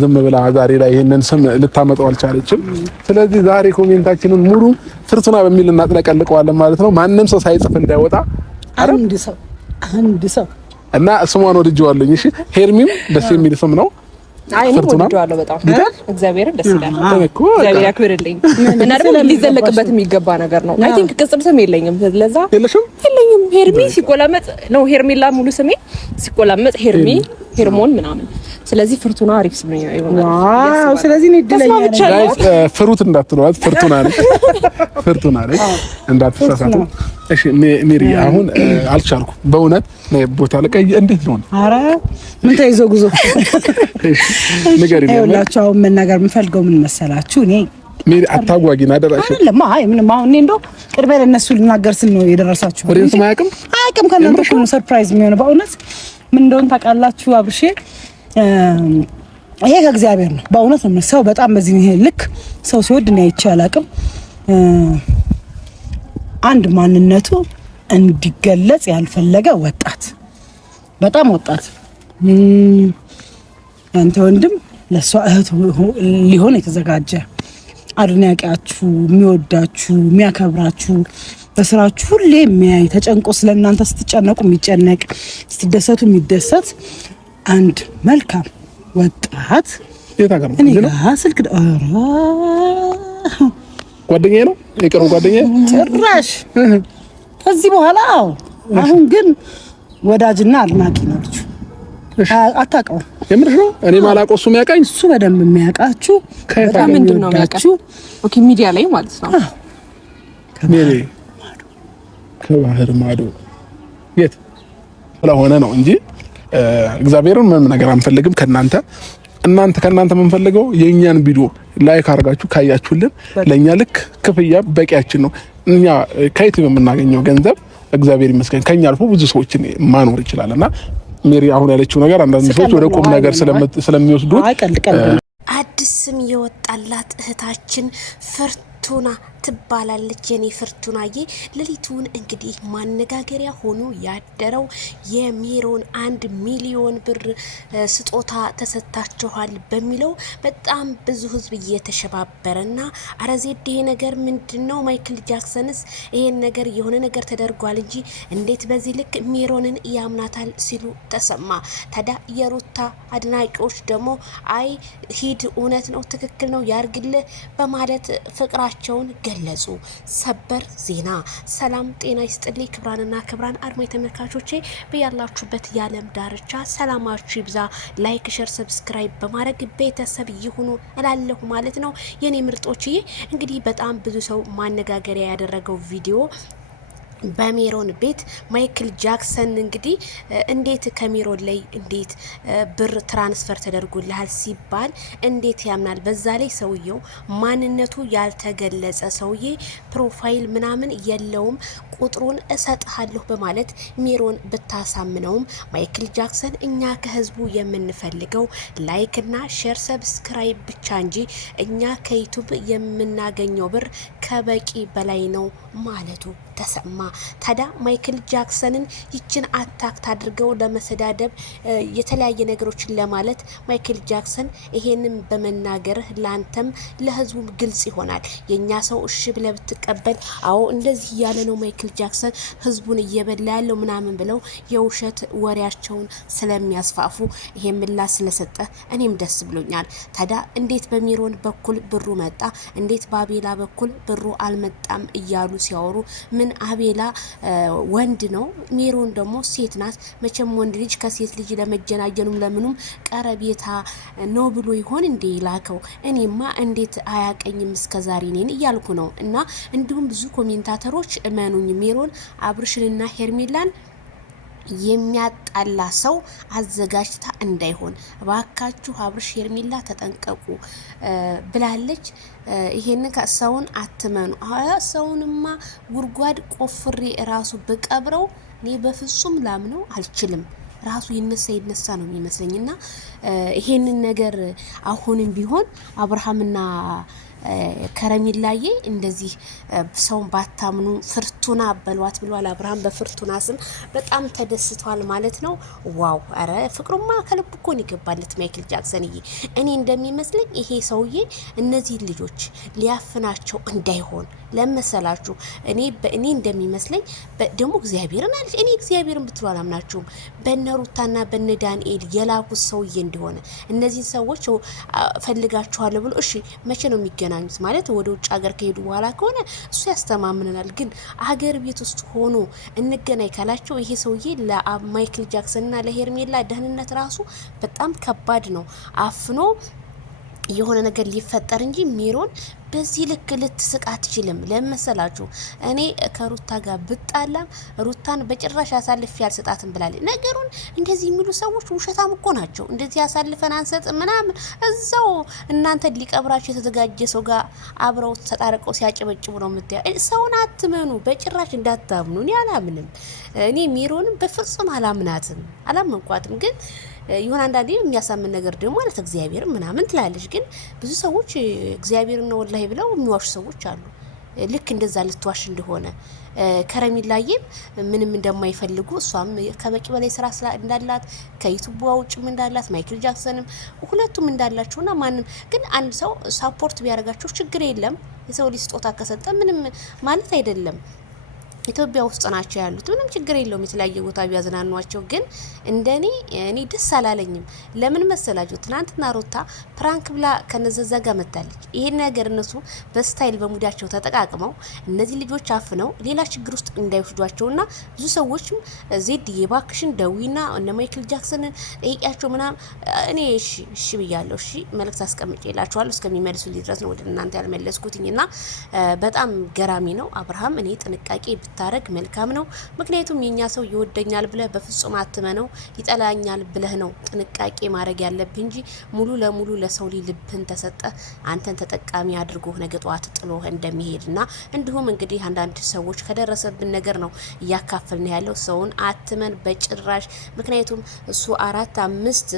ዝም ብላ ዛሬ ላይ ይሄንን ስም ልታመጣው አልቻለችም። ስለዚህ ዛሬ ኮሜንታችንን ሙሉ ፍርቱና በሚል እናጥለቀልቀዋለን ማለት ነው። ማንንም ሰው ሳይጽፍ እንዳይወጣ አንድ ሰው እና ስሟን ወድጄዋለሁ። እሺ ሄርሚም ደስ የሚል ስም ነው። አይኔ ወድጄዋለሁ በጣም እግዚአብሔር ደስ ይላል። እግዚአብሔር ያክብርልኝ እና ደግሞ ሊዘለቅበት የሚገባ ነገር ነው። አይ ቲንክ ቅጽል ስም የለኝም። ለዛ የለኝም። ሄርሚ ሲቆላመጥ ነው ሄርሜላ ሙሉ ስሜ ሲቆላመጥ ሄርሚ ሄርሞን ምናምን። ስለዚህ ፍርቱና አሪፍ ስም ነው ይሆናል። ዋው! ስለዚህ ነው ይደለኛል ጋይስ ፍሩት እንዳትሏት ፍርቱና ነች እንዳትሳሳቱ። እሺ ሜሪ አሁን አልቻልኩም በእውነት ቦታ ለቀይ እንዴት ነው? አረ ምን ተይዞ ጉዞ ይኸውላችሁ መናገር የምፈልገው ምን መሰላችሁ? እኔ ሜሪ አታጓጊና አደራሽ አይደለም። አይ ምንም አሁን እኔ እንደው ቅርቤ ለነሱ ልናገር ስል ነው የደረሳችሁ። ወሬስ ማያውቅም ከእናንተ ሁሉ ሰርፕራይዝ የሚሆነው በእውነት ምን እንደሆነ ታውቃላችሁ? አብርሼ ይሄ ከእግዚአብሔር ነው በእውነት ነው። ሰው በጣም በዚህ ይሄ ልክ ሰው ሲወድ ነው አይቻላቅም። አንድ ማንነቱ እንዲገለጽ ያልፈለገ ወጣት በጣም ወጣት አንተ ወንድም ለሷ እህት ሊሆን የተዘጋጀ አድናቂያችሁ፣ የሚወዳችሁ፣ የሚያከብራችሁ በስራችሁ ሁሌ የሚያይ ተጨንቆ ስለእናንተ ስትጨነቁ የሚጨነቅ ስትደሰቱ የሚደሰት አንድ መልካም ወጣት እኔ ጋር ስልክ ጓደኛዬ ነው የቀረው ጓደኛዬ ጭራሽ ከዚህ በኋላ አሁን ግን ወዳጅና አድናቂ ነው ልጁ። አታውቀው የምርሽ ነው? እኔ ማላውቀው እሱ የሚያውቃኝ እሱ በደንብ የሚያውቃችሁ በጣም ምንድነው የሚያውቃችሁ? ኦኬ ሚዲያ ላይ ማለት ነው። ከባህር ማዶ የት ስለሆነ ነው እንጂ እግዚአብሔርን ምንም ነገር አንፈልግም ከናንተ ከናንተ የምንፈልገው የኛን ቪዲዮ ላይክ አድርጋችሁ ካያችሁልን ለኛ ልክ ክፍያ በቂያችን ነው። እኛ ከዩቲዩብ የምናገኘው ገንዘብ እግዚአብሔር ይመስገን ከኛ አልፎ ብዙ ሰዎችን ማኖር ይችላልና ሜሪ አሁን ያለችው ነገር አንዳንድ ሰዎች ወደ ቁም ነገር ስለሚወስዱ አዲስ ስም የወጣላት እህታችን ፍርቱና ትባላለች። የኔ ፍርቱናዬ ሌሊቱን እንግዲህ ማነጋገሪያ ሆኖ ያደረው የሜሮን 1 ሚሊዮን ብር ስጦታ ተሰጣችኋል በሚለው በጣም ብዙ ህዝብ እየተሸባበረና አረዜድ ይሄ ነገር ምንድነው? ማይክል ጃክሰንስ ይሄን ነገር የሆነ ነገር ተደርጓል እንጂ እንዴት በዚህ ልክ ሜሮንን ያምናታል ሲሉ ተሰማ። ታዲያ የሩታ አድናቂዎች ደግሞ አይ ሂድ እውነት ነው ትክክል ነው ያርግልህ በማለት ፍቅራቸውን ገለጹ። ሰበር ዜና። ሰላም ጤና ይስጥልኝ ክብራንና ክብራን አድማጭ ተመልካቾቼ በያላችሁበት የዓለም ዳርቻ ሰላማችሁ ይብዛ። ላይክ ሼር ሰብስክራይብ በማድረግ ቤተሰብ ይሁኑ እላለሁ ማለት ነው። የኔ ምርጦችዬ እንግዲህ በጣም ብዙ ሰው ማነጋገሪያ ያደረገው ቪዲዮ በሜሮን ቤት ማይክል ጃክሰን እንግዲህ እንዴት ከሜሮን ላይ እንዴት ብር ትራንስፈር ተደርጎልሃል ሲባል እንዴት ያምናል? በዛ ላይ ሰውየው ማንነቱ ያልተገለጸ ሰውዬ ፕሮፋይል ምናምን የለውም ቁጥሩን እሰጥሃለሁ በማለት ሜሮን ብታሳምነውም ማይክል ጃክሰን እኛ ከህዝቡ የምንፈልገው ላይክ እና ሼር ሰብስክራይብ ብቻ እንጂ እኛ ከዩቲዩብ የምናገኘው ብር ከበቂ በላይ ነው ማለቱ ተሰማ። ታዲያ ማይክል ጃክሰንን ይችን አታክት አድርገው ለመሰዳደብ የተለያየ ነገሮችን ለማለት ማይክል ጃክሰን ይሄንን በመናገር ላንተም ለህዝቡም ግልጽ ይሆናል። የኛ ሰው እሺ ብለህ ብትቀበል አዎ እንደዚህ ያለ ነው ማይክል ጃክሰን ህዝቡን እየበላ ያለው ምናምን ብለው የውሸት ወሬያቸውን ስለሚያስፋፉ ይሄ ምላሽ ስለሰጠ እኔም ደስ ብሎኛል። ታዲያ እንዴት በሜሮን በኩል ብሩ መጣ እንዴት በአቤላ በኩል ብሩ አልመጣም እያሉ ሲያወሩ ምን አቤላ ወንድ ነው ሜሮን ደግሞ ሴት ናት። መቼም ወንድ ልጅ ከሴት ልጅ ለመጀናጀኑም ለምኑም ቀረቤታ ነው ብሎ ይሆን እንዴ ላከው? እኔማ እንዴት አያቀኝም እስከዛሬ ነን እያልኩ ነው። እና እንዲሁም ብዙ ኮሜንታተሮች እመኑኝ ሜሮን አብርሽንና ሄርሜላን የሚያጣላ ሰው አዘጋጅታ እንዳይሆን ባካችሁ አብርሽ ሄርሜላ ተጠንቀቁ ብላለች። ይሄን ከሰውን አትመኑ። ሰውንማ ጉርጓድ ቆፍሬ ራሱ በቀብረው እኔ በፍጹም ላምነው አልችልም። ራሱ ይነሳ ነው የሚመስለኝና ይሄንን ነገር አሁንም ቢሆን አብርሃምና ከረሚላዬ እንደዚህ ሰውን ባታምኑ ፍርቱና በሏት ብሏል አብርሃም በፍርቱና ስም በጣም ተደስቷል ማለት ነው። ዋው! አረ ፍቅሩማ ከልብ እኮ ነው ይገባለት ማይክል ጃክሰንዬ። እኔ እንደሚመስለኝ ይሄ ሰውዬ እነዚህ ልጆች ሊያፍናቸው እንዳይሆን ለመሰላችሁ እኔ እንደሚመስለኝ ደግሞ እግዚአብሔርን አለች እኔ እግዚአብሔርን ብትሉ አላምናችሁም በነሩታና በነ ዳንኤል የላኩት ሰውዬ እንደሆነ እነዚህን ሰዎች ፈልጋችኋለሁ ብሎ እሺ መቼ ነው የሚገናኙት? ማለት ወደ ውጭ ሀገር ከሄዱ በኋላ ከሆነ እሱ ያስተማምነናል። ግን ሀገር ቤት ውስጥ ሆኖ እንገናኝ ካላቸው ይሄ ሰውዬ ለማይክል ጃክሰንና ለሄርሜላ ደህንነት ራሱ በጣም ከባድ ነው። አፍኖ የሆነ ነገር ሊፈጠር እንጂ ሜሮን በዚህ ልክ ልትስቅ አትችልም። ለመሰላችሁ እኔ ከሩታ ጋር ብጣላም ሩታን በጭራሽ አሳልፌ አልሰጣትም ብላለች። ነገሩን እንደዚህ የሚሉ ሰዎች ውሸታም እኮ ናቸው። እንደዚህ አሳልፈን አንሰጥም ምናምን እዛው እናንተ ሊቀብራቸው የተዘጋጀ ሰው ጋር አብረው ተጣርቀው ሲያጨበጭቡ ነው የምታዩ። ሰውን አትመኑ፣ በጭራሽ እንዳታምኑ። እኔ አላምንም። እኔ ሜሮንም በፍጹም አላመንኳትም ግን ይሁን አንዳንዴ የሚያሳምን ነገር ደግሞ ማለት እግዚአብሔር ምናምን ትላለች። ግን ብዙ ሰዎች እግዚአብሔር ነው ወላሂ ብለው የሚዋሹ ሰዎች አሉ። ልክ እንደዛ ልትዋሽ እንደሆነ ከረሚላዬም ምንም እንደማይፈልጉ እሷም ከበቂ በላይ ስራ እንዳላት ከዩቲዩብ ውጭም እንዳላት ማይክል ጃክሰንም ሁለቱም እንዳላቸውና ማንም ግን አንድ ሰው ሳፖርት ቢያደርጋቸው ችግር የለም። የሰው ልጅ ስጦታ ከሰጠ ምንም ማለት አይደለም። ኢትዮጵያ ውስጥ ናቸው ያሉት ምንም ችግር የለውም። የተለያየ ቦታ ቢያዝናኗቸው ግን እንደኔ እኔ ደስ አላለኝም። ለምን መሰላችሁ? ትናንትና ሩታ ፕራንክ ብላ ከነዘዛ ጋር መጣለች። ይሄን ነገር እነሱ በስታይል በሙዳቸው ተጠቃቅመው እነዚህ ልጆች አፍነው ሌላ ችግር ውስጥ እንዳይወስዷቸውና ብዙ ሰዎችም ዜድ የባክሽን ደዊና እነ ማይክል ጃክሰን ጠይቂያቸው ምናምን እኔ እሺ ብያለሁ። እሺ መልእክት አስቀምጬላችኋለሁ እስከሚመልሱ ድረስ ነው ወደ እናንተ ያልመለስኩትኝና በጣም ገራሚ ነው። አብርሃም እኔ ጥንቃቄ ታረግ መልካም ነው። ምክንያቱም የኛ ሰው ይወደኛል ብለህ በፍጹም አትመነው፣ ይጠላኛል ብለህ ነው ጥንቃቄ ማድረግ ያለብህ እንጂ ሙሉ ለሙሉ ለሰው ልብህን ተሰጠ አንተን ተጠቃሚ አድርጎ ነገ ጧት ጥሎህ እንደሚሄድና እንዲሁም እንግዲህ አንዳንድ ሰዎች ከደረሰብን ነገር ነው እያካፈልን ያለው። ሰውን አትመን በጭራሽ። ምክንያቱም እሱ 4-5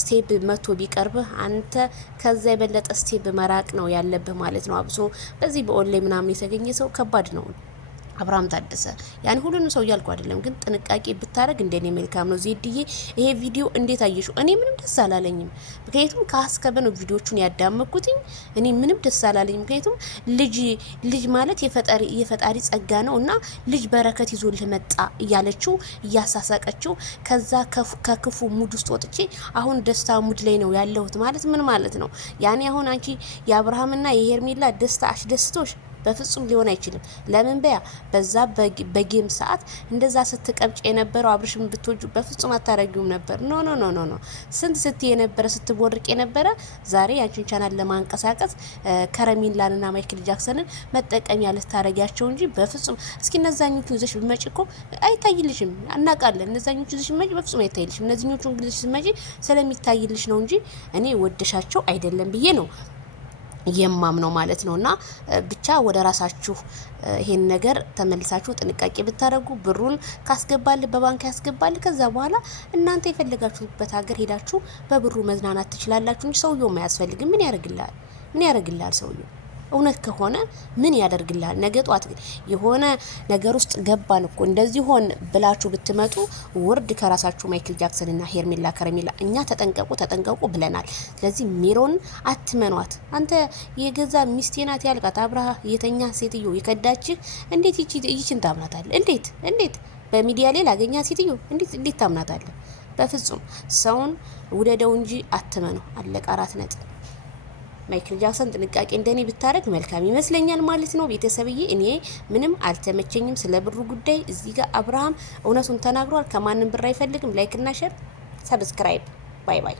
ስቴፕ መቶ ቢቀርብህ አንተ ከዛ የበለጠ ስቴፕ መራቅ ነው ያለብህ ማለት ነው። አብሶ በዚህ በኦንላይን ምናምን የተገኘ ሰው ከባድ ነው። አብርሃም ታደሰ ያን ሁሉንም ሰው ያልኩ አይደለም፣ ግን ጥንቃቄ ብታረግ እንደኔ መልካም ነው። ዜድዬ ይሄ ቪዲዮ እንዴት አየሽው? እኔ ምንም ደስ አላለኝም። ምክንያቱም ከአስከበ ነው ቪዲዮቹን ያዳመኩትኝ። እኔ ምንም ደስ አላለኝም። ምክንያቱም ልጅ ማለት የፈጣሪ ጸጋ ነው እና ልጅ በረከት ይዞ ለመጣ እያለችው እያሳሳቀችው ከዛ ከክፉ ሙድ ውስጥ ወጥቼ አሁን ደስታ ሙድ ላይ ነው ያለሁት ማለት ምን ማለት ነው? ያኔ አሁን አንቺ የአብርሃምና የሄርሜላ ደስታ አሽደስቶሽ በፍጹም ሊሆን አይችልም። ለምን በያ በዛ በጌም ሰዓት እንደዛ ስትቀብጭ የነበረው አብርሽም ብትወጁ በፍጹም አታረጊውም ነበር። ኖ ስንት ስትይ የነበረ ስትቦርቅ የነበረ ዛሬ ያንቺን ቻናል ለማንቀሳቀስ ከረሚላንና ማይክል ጃክሰንን መጠቀሚያ ልታረጊያቸው እንጂ በፍጹም እስኪ እነዛኞቹ ይዘሽ ብመጪ እኮ አይታይልሽም። አናቃለን። እነዛኞቹ ይዘሽ ብመጪ በፍጹም አይታይልሽም። እነዚህኞቹ እንግዲህ ስትመጪ ስለሚታይልሽ ነው እንጂ እኔ ወደሻቸው አይደለም ብዬ ነው የማምነው ማለት ነውና ብቻ ወደ ራሳችሁ ይሄን ነገር ተመልሳችሁ ጥንቃቄ ብታደርጉ ብሩን ካስገባል በባንክ ያስገባል። ከዛ በኋላ እናንተ የፈለጋችሁበት ሀገር ሄዳችሁ በብሩ መዝናናት ትችላላችሁ እንጂ ሰውየው ማያስፈልግም። ምን ያደርግልሃል ሰውየው? እውነት ከሆነ ምን ያደርግልሃል? ነገ ጧት የሆነ ነገር ውስጥ ገባን እኮ እንደዚህ ሆን ብላችሁ ብትመጡ ውርድ ከራሳችሁ ማይክል ጃክሰን እና ሄርሜላ ከረሜላ እኛ ተጠንቀቁ ብለናል። ስለዚህ ሜሮን አትመኗት። አንተ የገዛ ሚስቴ ናት ያልካት አብርሃ የተኛ ሴትዮ የከዳችህ እንዴት ይችን ታምናታለህ? እንዴት በሚዲያ ላይ ላገኛ ሴትዮ እንዴት ታምናታለህ? በፍጹም ሰውን ውደደው እንጂ አትመነው። አለቀ። 4 ነጥብ። ማይክል ጃክሰን ጥንቃቄ እንደኔ ብታረግ መልካም ይመስለኛል ማለት ነው። ቤተሰብዬ እኔ ምንም አልተመቸኝም ስለ ብሩ ጉዳይ። እዚህ ጋር አብርሃም እውነቱን ተናግሯል። ከማንም ብር አይፈልግም። ላይክ እና ሼር፣ ሰብስክራይብ። ባይ